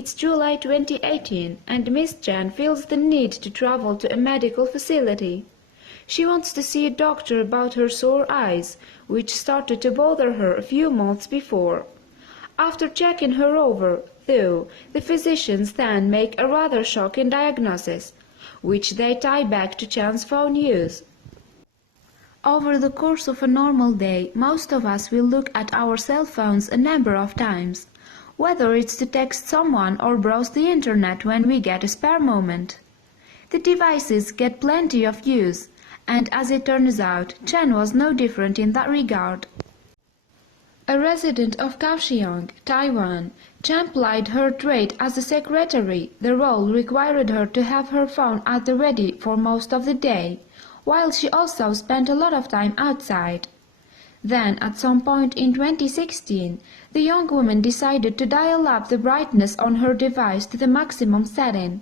It's July 2018 and Miss Chen feels the need to travel to a medical facility. She wants to see a doctor about her sore eyes, which started to bother her a few months before. After checking her over, though, the physicians then make a rather shocking diagnosis, which they tie back to Chen's phone use. Over the course of a normal day, most of us will look at our cell phones a number of times, whether it's to text someone or browse the internet when we get a spare moment. The devices get plenty of use, and as it turns out, Chen was no different in that regard. A resident of Kaohsiung, Taiwan, Chen plied her trade as a secretary. The role required her to have her phone at the ready for most of the day, while she also spent a lot of time outside. Then, at some point in 2016, the young woman decided to dial up the brightness on her device to the maximum setting.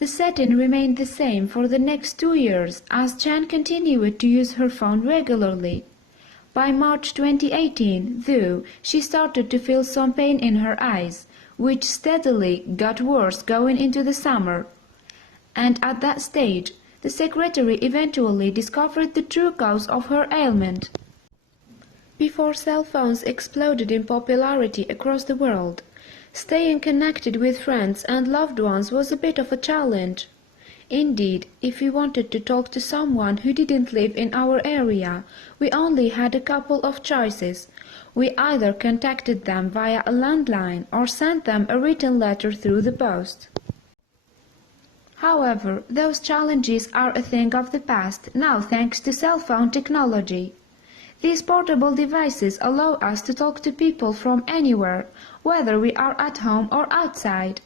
The setting remained the same for the next 2 years as Chen continued to use her phone regularly. By March 2018, though, she started to feel some pain in her eyes, which steadily got worse going into the summer. And at that stage, the secretary eventually discovered the true cause of her ailment. Before cell phones exploded in popularity across the world, staying connected with friends and loved ones was a bit of a challenge. Indeed, if we wanted to talk to someone who didn't live in our area, we only had a couple of choices. We either contacted them via a landline or sent them a written letter through the post. However, those challenges are a thing of the past now thanks to cell phone technology. These portable devices allow us to talk to people from anywhere, whether we are at home or outside.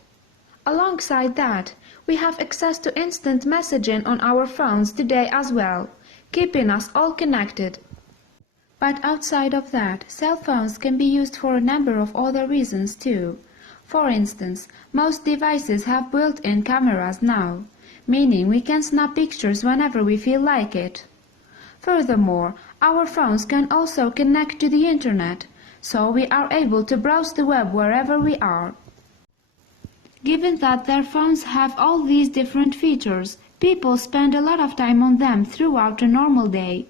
Alongside that, we have access to instant messaging on our phones today as well, keeping us all connected. But outside of that, cell phones can be used for a number of other reasons too. For instance, most devices have built-in cameras now, meaning we can snap pictures whenever we feel like it. Furthermore, our phones can also connect to the internet, so we are able to browse the web wherever we are. Given that their phones have all these different features, people spend a lot of time on them throughout a normal day.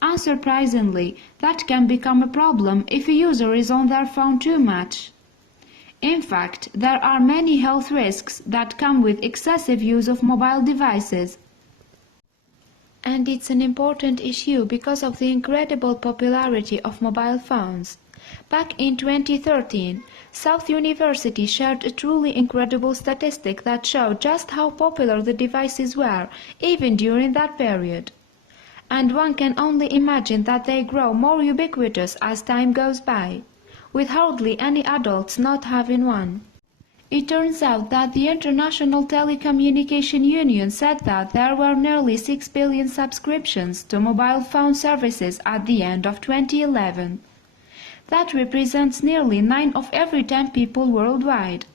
Unsurprisingly, that can become a problem if a user is on their phone too much. In fact, there are many health risks that come with excessive use of mobile devices. And it's an important issue because of the incredible popularity of mobile phones. Back in 2013, South University shared a truly incredible statistic that showed just how popular the devices were, even during that period. And one can only imagine that they grow more ubiquitous as time goes by, with hardly any adults not having one. It turns out that the International Telecommunication Union said that there were nearly 6 billion subscriptions to mobile phone services at the end of 2011. That represents nearly 9 of every 10 people worldwide.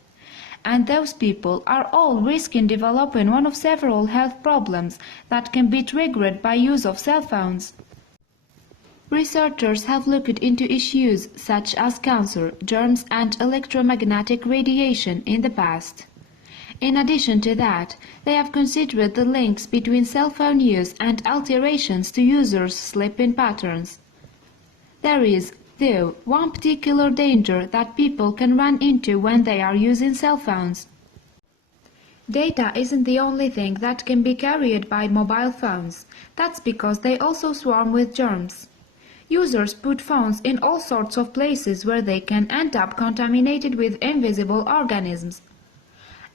And those people are all risking developing one of several health problems that can be triggered by use of cell phones. Researchers have looked into issues such as cancer, germs and electromagnetic radiation in the past. In addition to that, they have considered the links between cell phone use and alterations to users' sleeping patterns. There is, though, one particular danger that people can run into when they are using cell phones. Data isn't the only thing that can be carried by mobile phones. That's because they also swarm with germs. Users put phones in all sorts of places where they can end up contaminated with invisible organisms.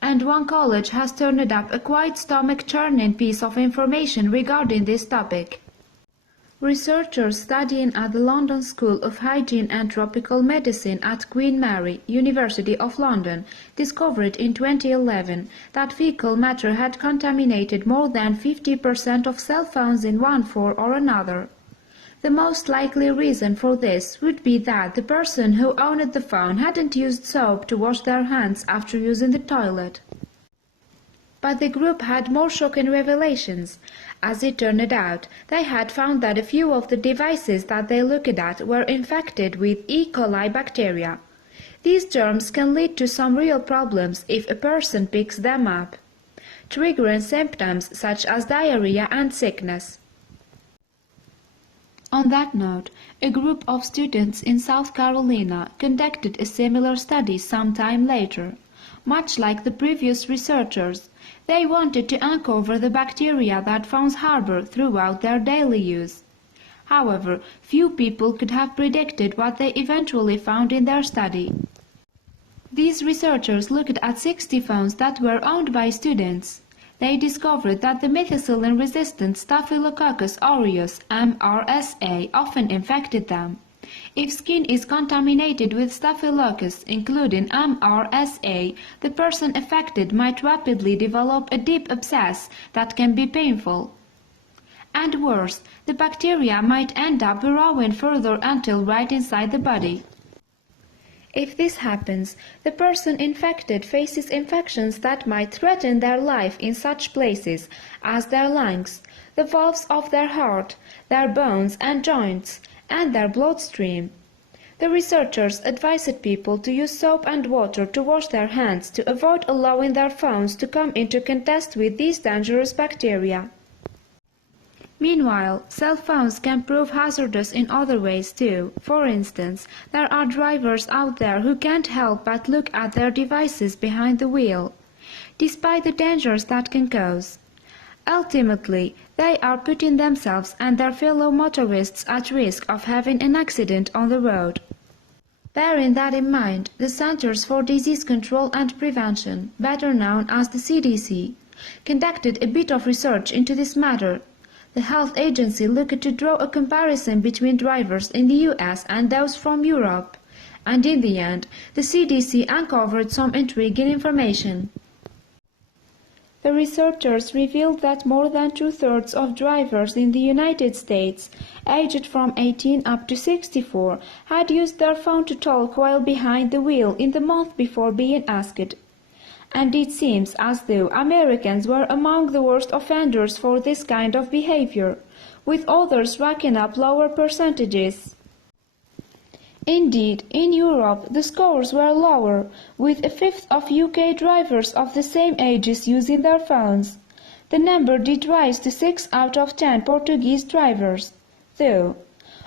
And one college has turned up a quite stomach-churning piece of information regarding this topic. Researchers studying at the London School of Hygiene and Tropical Medicine at Queen Mary, University of London, discovered in 2011 that fecal matter had contaminated more than 50% of cell phones in one form or another. The most likely reason for this would be that the person who owned the phone hadn't used soap to wash their hands after using the toilet. But the group had more shocking revelations. As it turned out, they had found that a few of the devices that they looked at were infected with E. coli bacteria. These germs can lead to some real problems if a person picks them up, triggering symptoms such as diarrhea and sickness. On that note, a group of students in South Carolina conducted a similar study some time later. Much like the previous researchers, they wanted to uncover the bacteria that phones harbor throughout their daily use. However, few people could have predicted what they eventually found in their study. These researchers looked at 60 phones that were owned by students. They discovered that the methicillin-resistant Staphylococcus aureus (MRSA) often infected them. If skin is contaminated with Staphylococcus, including MRSA, the person affected might rapidly develop a deep abscess that can be painful. And worse, the bacteria might end up burrowing further until right inside the body. If this happens, the person infected faces infections that might threaten their life in such places as their lungs, the valves of their heart, their bones and joints, and their bloodstream. The researchers advised people to use soap and water to wash their hands to avoid allowing their phones to come into contact with these dangerous bacteria. Meanwhile, cell phones can prove hazardous in other ways too. For instance, there are drivers out there who can't help but look at their devices behind the wheel, despite the dangers that can cause. Ultimately, they are putting themselves and their fellow motorists at risk of having an accident on the road. Bearing that in mind, the Centers for Disease Control and Prevention, better known as the CDC, conducted a bit of research into this matter. The health agency looked to draw a comparison between drivers in the US and those from Europe, and in the end, the CDC uncovered some intriguing information. The researchers revealed that more than two-thirds of drivers in the United States, aged from 18 up to 64, had used their phone to talk while behind the wheel in the month before being asked. And it seems as though Americans were among the worst offenders for this kind of behavior, with others racking up lower percentages. Indeed, in Europe the scores were lower, with a fifth of UK drivers of the same ages using their phones. The number did rise to 6 out of 10 Portuguese drivers, though.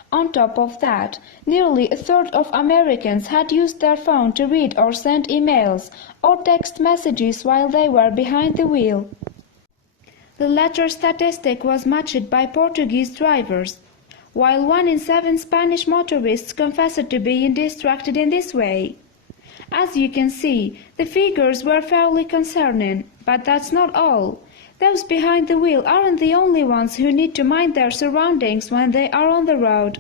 On top of that, nearly a third of Americans had used their phone to read or send emails or text messages while they were behind the wheel. The latter statistic was matched by Portuguese drivers, while 1 in 7 Spanish motorists confessed to being distracted in this way. As you can see, the figures were fairly concerning, but that's not all. Those behind the wheel aren't the only ones who need to mind their surroundings when they are on the road.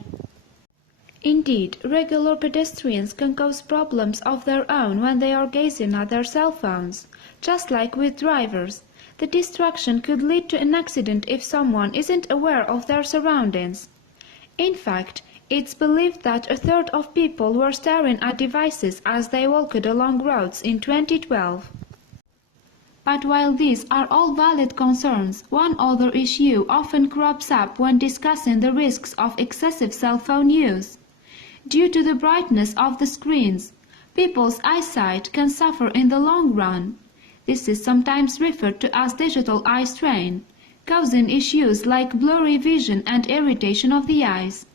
Indeed, regular pedestrians can cause problems of their own when they are gazing at their cell phones. Just like with drivers, the distraction could lead to an accident if someone isn't aware of their surroundings. In fact, it's believed that a third of people were staring at devices as they walked along roads in 2012. But while these are all valid concerns, one other issue often crops up when discussing the risks of excessive cell phone use. Due to the brightness of the screens, people's eyesight can suffer in the long run. This is sometimes referred to as digital eye strain, causing issues like blurry vision and irritation of the eyes.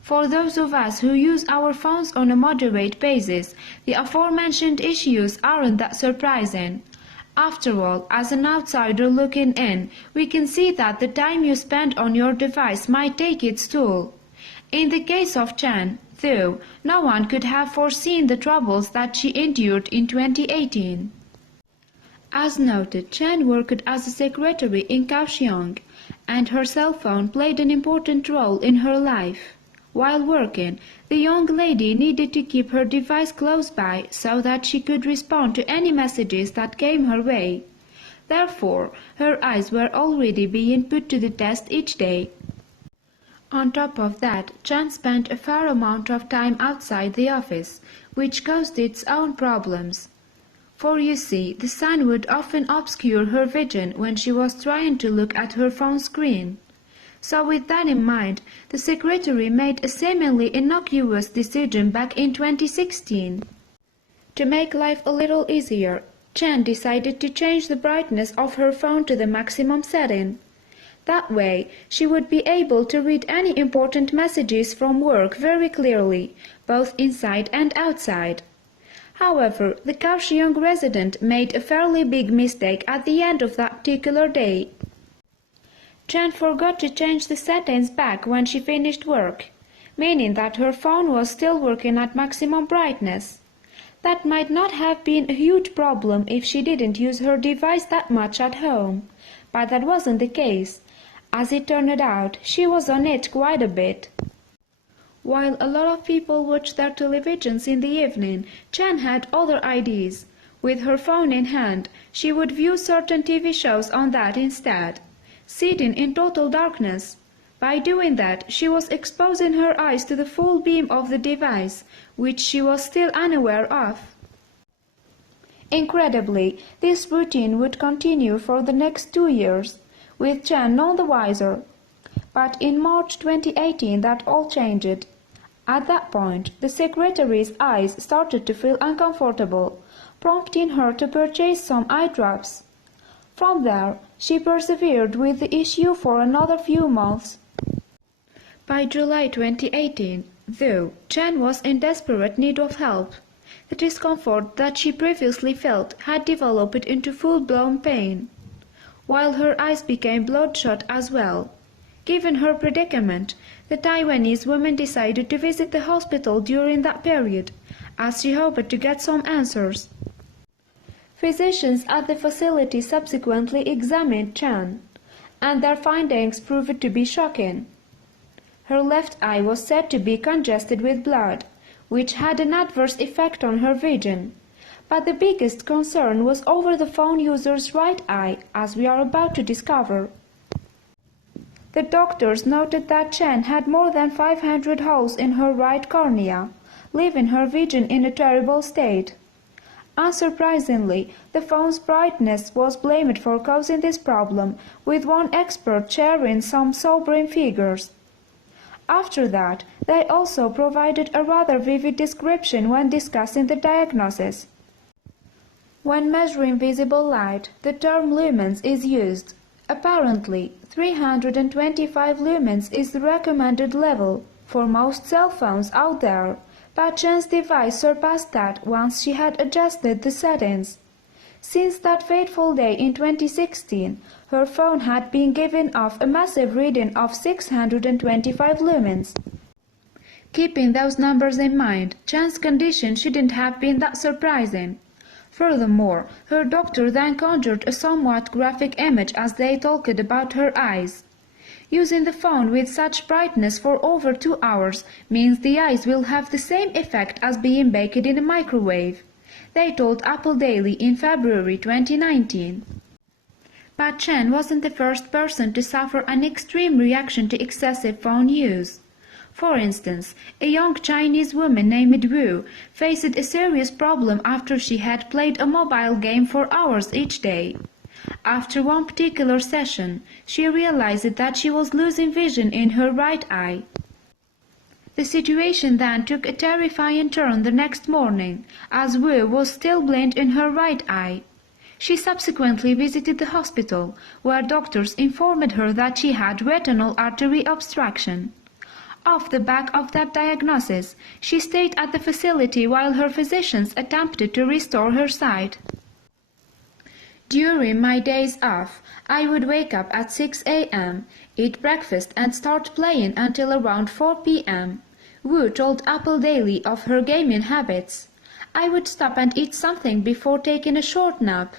For those of us who use our phones on a moderate basis, the aforementioned issues aren't that surprising. After all, as an outsider looking in, we can see that the time you spend on your device might take its toll. In the case of Chen, though, no one could have foreseen the troubles that she endured in 2018. As noted, Chen worked as a secretary in Kaohsiung, and her cell phone played an important role in her life. While working, the young lady needed to keep her device close by so that she could respond to any messages that came her way. Therefore, her eyes were already being put to the test each day. On top of that, Chen spent a fair amount of time outside the office, which caused its own problems. For you see, the sun would often obscure her vision when she was trying to look at her phone screen. So with that in mind, the secretary made a seemingly innocuous decision back in 2016. To make life a little easier, Chen decided to change the brightness of her phone to the maximum setting. That way, she would be able to read any important messages from work very clearly, both inside and outside. However, the Kaohsiung resident made a fairly big mistake at the end of that particular day. Chen forgot to change the settings back when she finished work, meaning that her phone was still working at maximum brightness. That might not have been a huge problem if she didn't use her device that much at home, but that wasn't the case. As it turned out, she was on it quite a bit. While a lot of people watch their televisions in the evening, Chen had other ideas. With her phone in hand, she would view certain TV shows on that instead, sitting in total darkness. By doing that, she was exposing her eyes to the full beam of the device, which she was still unaware of. Incredibly, this routine would continue for the next 2 years, with Chen none the wiser. But in March 2018 that all changed. At that point, the secretary's eyes started to feel uncomfortable, prompting her to purchase some eye drops. From there, she persevered with the issue for another few months. By July 2018, though, Chen was in desperate need of help. The discomfort that she previously felt had developed into full-blown pain, while her eyes became bloodshot as well. Given her predicament, the Taiwanese woman decided to visit the hospital during that period, as she hoped to get some answers. Physicians at the facility subsequently examined Chen, and their findings proved to be shocking. Her left eye was said to be congested with blood, which had an adverse effect on her vision. But the biggest concern was over the phone user's right eye, as we are about to discover. The doctors noted that Chen had more than 500 holes in her right cornea, leaving her vision in a terrible state. Unsurprisingly, the phone's brightness was blamed for causing this problem, with one expert sharing some sobering figures. After that, they also provided a rather vivid description when discussing the diagnosis. When measuring visible light, the term lumens is used. Apparently, 325 lumens is the recommended level for most cell phones out there, but Chen's device surpassed that once she had adjusted the settings. Since that fateful day in 2016, her phone had been giving off a massive reading of 625 lumens. Keeping those numbers in mind, Chen's condition shouldn't have been that surprising. Furthermore, her doctor then conjured a somewhat graphic image as they talked about her eyes. Using the phone with such brightness for over 2 hours means the eyes will have the same effect as being baked in a microwave, they told Apple Daily in February 2019. But Chen wasn't the first person to suffer an extreme reaction to excessive phone use. For instance, a young Chinese woman named Wu faced a serious problem after she had played a mobile game for hours each day. After one particular session, she realized that she was losing vision in her right eye. The situation then took a terrifying turn the next morning, as Wu was still blind in her right eye. She subsequently visited the hospital, where doctors informed her that she had retinal artery obstruction. Off the back of that diagnosis, she stayed at the facility while her physicians attempted to restore her sight. During my days off, I would wake up at 6 a.m., eat breakfast and start playing until around 4 p.m. Wu told Apple Daily of her gaming habits. I would stop and eat something before taking a short nap,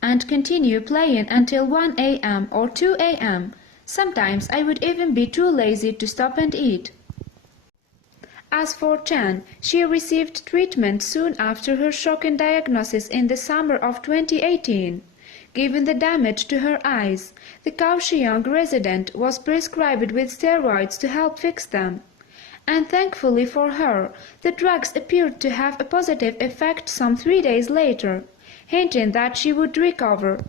and continue playing until 1 a.m. or 2 a.m. Sometimes I would even be too lazy to stop and eat. As for Chen, she received treatment soon after her shocking diagnosis in the summer of 2018. Given the damage to her eyes, the Kaohsiung resident was prescribed with steroids to help fix them. And thankfully for her, the drugs appeared to have a positive effect some 3 days later, hinting that she would recover.